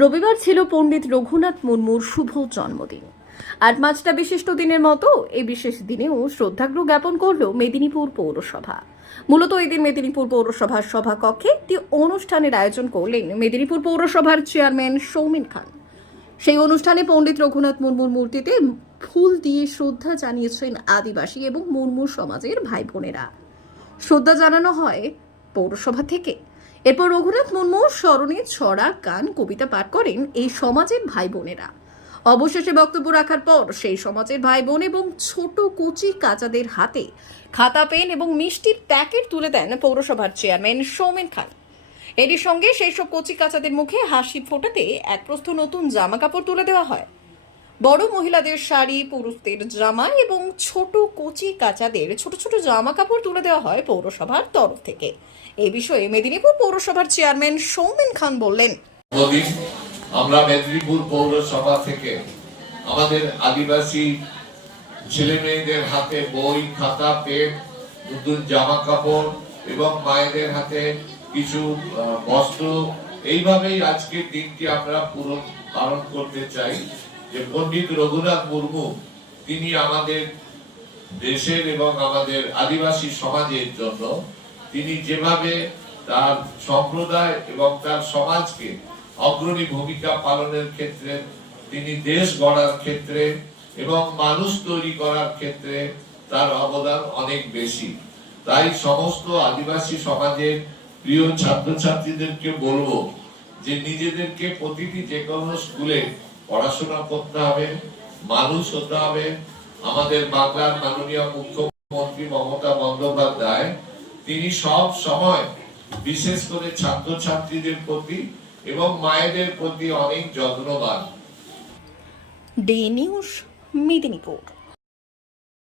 রবিবার ছিল পণ্ডিত রঘুনাথ মুর্মুর শুভ জন্মদিন। আর 5টা বিশিষ্ট দিনের মতো এই বিশেষ দিনেও শ্রদ্ধার্ঘ্য জ্ঞাপন করল মেদিনীপুর পৌরসভা। মূলত এই দিন মেদিনীপুর পৌরসভার সভাকক্ষে একটি অনুষ্ঠানের আয়োজন করলেন মেদিনীপুর পৌরসভার চেয়ারম্যান সৌমেন খান। সেই অনুষ্ঠানে পণ্ডিত রঘুনাথ মুর্মুর মূর্তিতে ফুল দিয়ে শ্রদ্ধা জানিয়েছেন আদিবাসী এবং মুর্মু সমাজের ভাই বোনেরা। শ্রদ্ধা জানানো হয় পৌরসভা থেকে। এরপর রঘুনাথ মুর্মুর স্মরণে ছড়া, গান, কবিতা পাঠ করেন এই সমাজের ভাই বোনেরা। অবশেষে বক্তব্য রাখার পর সেই সমাজের ভাই বোন এবং ছোট কচি কাচাদের হাতে খাতা, পেন এবং মিষ্টির প্যাকেট তুলে দেন পৌরসভার চেয়ারম্যান সৌমেন খান। এরই সঙ্গে সেই সব কচি কাচাদের মুখে হাসি ফোটাতে এক প্রস্থ নতুন জামা কাপড় তুলে দেওয়া হয়। বড় মহিলাদের শাড়ি, পুরুষদের জামা এবং ছোট কচি কাচাদের ছোট ছোট জামা কাপড় তুলে দেওয়া হয় পৌরসভার তরফ থেকে। এই বিষয়ে মেদিনীপুর পৌরসভার চেয়ারম্যান সৌমেন খান বললেন, আমরা মেদিনীপুর পৌরসভা থেকে আমাদের আদিবাসী ছেলে মেয়েদের হাতে বই, খাতা, পেন, নতুন জামা কাপড় এবং মায়েদের হাতে কিছু বস্ত্র, এইভাবেই আজকের দিনটি আমরা পালন করতে চাই। যে পণ্ডিত রঘুনাথ মুর্মু তিনি আমাদের দেশের এবং আমাদের আদিবাসী সমাজের জন্য তিনি যেভাবে তার সম্প্রদায় এবং তার সমাজকে অগ্রণী ভূমিকা পালনের ক্ষেত্রে, তিনি দেশ গড়ার ক্ষেত্রে এবং মানুষ তৈরি করার ক্ষেত্রে তার অবদান অনেক বেশি। তাই সমস্ত আদিবাসী সমাজের প্রিয় ছাত্রছাত্রীদেরকে বলবো যে নিজেদেরকে প্রতিটি যে কোনো স্কুলে পড়াশোনা করতে হবে, মানুষ হতে হবে। আমাদের বাংলার মাননীয় মুখ্যমন্ত্রী মমতা বন্দ্যোপাধ্যায় তিনি সব সময় বিশেষ করে ছাত্রছাত্রীদের প্রতি এবং মায়েদের প্রতি অনেক যত্নবান। D news, Medinipur.